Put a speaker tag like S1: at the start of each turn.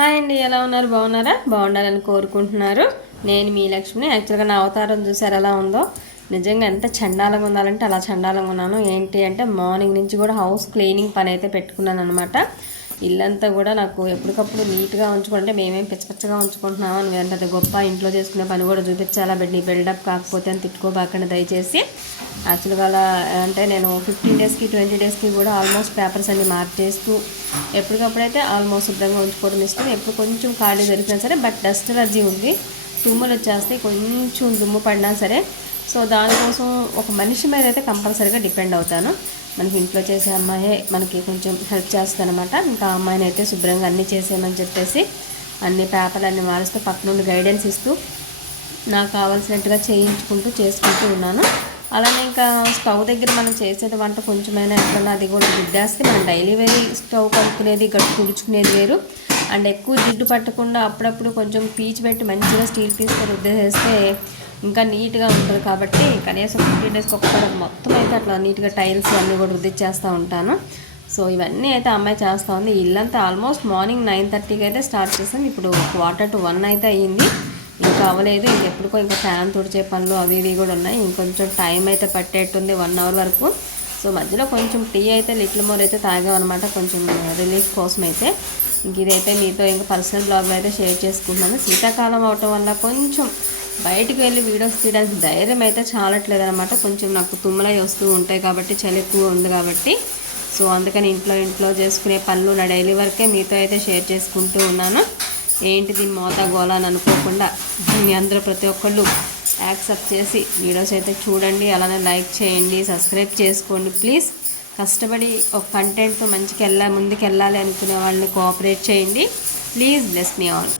S1: Hi అండి ఎలా ఉన్నారు? బాగున్నారా? బాగుండాలని కోరుకుంటున్నారు. నేను మీ లక్ష్మిని. యాక్చువల్గా నా అవతారం చూసారు ఎలా ఉందో? నిజంగా ఎంత చండాలంగా ఉండాలంటే అలా చండాలంగా ఉన్నాను. ఏంటి అంటే మార్నింగ్ నుంచి కూడా హౌస్ క్లీనింగ్ పని అయితే పెట్టుకున్నాను అనమాట ఇల్లంతా కూడా నాకు ఎప్పటికప్పుడు నీట్గా ఉంచుకుంటే మేమేం పిచ్చపిచ్చగా ఉంచుకుంటున్నాము అని అంటే గొప్ప ఇంట్లో చేసుకునే పని కూడా చూపించాలా? బిడ్డ బిల్డప్ కాకపోతే అని తిట్టుకోబాకండి దయచేసి. అసలు అలా అంటే నేను ఫిఫ్టీన్ డేస్కి ట్వంటీ డేస్కి కూడా ఆల్మోస్ట్ పేపర్స్ అన్ని మార్చేస్తూ ఎప్పటికప్పుడైతే ఆల్మోస్ట్ శుభ్రంగా ఉంచుకోవడం ఇష్టం. ఎప్పుడు కొంచెం ఖాళీ దొరికినా సరే బట్ డస్ట్ ఎలర్జీ ఉంది. తుమ్ములు వచ్చేస్తాయి. కొంచెం దుమ్ము పడినా సరే సో దానికోసం ఒక మనిషి మీద అయితే కంపల్సరీగా డిపెండ్ అవుతాను. మనకి ఇంట్లో చేసే అమ్మాయే మనకి కొంచెం హెల్ప్ చేస్తానమాట ఇంకా అమ్మాయిని అయితే శుభ్రంగా అన్నీ చేసేయమని చెప్పేసి అన్ని పేపర్లు అన్నీ మారుస్తూ పక్క నుండి గైడెన్స్ ఇస్తూ నాకు కావాల్సినట్టుగా చేయించుకుంటూ చేసుకుంటూ ఉన్నాను. అలానే ఇంకా స్టవ్ దగ్గర మనం చేసేది వంట కొంచెమైనా ఎట్లన్నా అది కూడా దిద్దేస్తే మనం డైలీ వేరీ స్టవ్ కలుపుకునేది గట్టు తుడుచుకునేది వేరు. అండ్ ఎక్కువ జిడ్డు పట్టకుండా అప్పుడప్పుడు కొంచెం పీచు పెట్టి మంచిగా స్టీల్ పీస్తో రుద్దేసేస్తే ఇంకా నీట్గా ఉంటుంది కాబట్టి కనీసం ఫిఫ్టీన్ డేస్కి ఒక్కసారి మొత్తం అయితే అట్లా నీట్గా టైల్స్ అన్నీ కూడా రుద్దిచ్చేస్తూ ఉంటాను. సో ఇవన్నీ అయితే అమ్మాయి చేస్తూ ఉంది. ఇల్లంతా ఆల్మోస్ట్ మార్నింగ్ నైన్ థర్టీకి అయితే స్టార్ట్ చేసాం ఇప్పుడు క్వార్టర్ టు వన్ అయితే అయ్యింది ఇంకా అవ్వలేదు. ఇంకెప్పటికో ఇంకా ఫ్యాన్ తుడిచే పనులు అవి ఇవి కూడా ఉన్నాయి. ఇంకొంచెం టైం అయితే పట్టేట్టుంది వన్ అవర్ వరకు. సో మధ్యలో కొంచెం టీ అయితే లిటిల్ మోర్ అయితే తాగామన్నమాట. కొంచెం రిలీఫ్ కోసం అయితే. ఇంక ఇదైతే మీతో ఇంకా పర్సనల్ బ్లాగ్లో అయితే షేర్ చేసుకుంటున్నాను. శీతాకాలం అవటం వల్ల కొంచెం బయటికి వెళ్ళి వీడియోస్ తీయడానికి ధైర్యం అయితే చాలట్లేదు అనమాట కొంచెం నాకు తుమ్మలై వస్తూ ఉంటాయి కాబట్టి చలి ఎక్కువ ఉంది కాబట్టి. సో అందుకని ఇంట్లో ఇంట్లో చేసుకునే పనులు నా డైలీ వర్కే మీతో అయితే షేర్ చేసుకుంటూ ఉన్నాను. ఏంటి దీని మోతా గోలా అని అనుకోకుండా మీ అందరూ ప్రతి ఒక్కళ్ళు యాక్సెప్ట్ చేసి వీడియోస్ అయితే చూడండి అలానే లైక్ చేయండి సబ్స్క్రైబ్ చేసుకోండి ప్లీజ్. కష్టపడి ఒక కంటెంట్తో మంచికి వెళ్ళా ముందుకు వెళ్ళాలి అనుకునే వాళ్ళని కోఆపరేట్ చేయండి. Please bless me all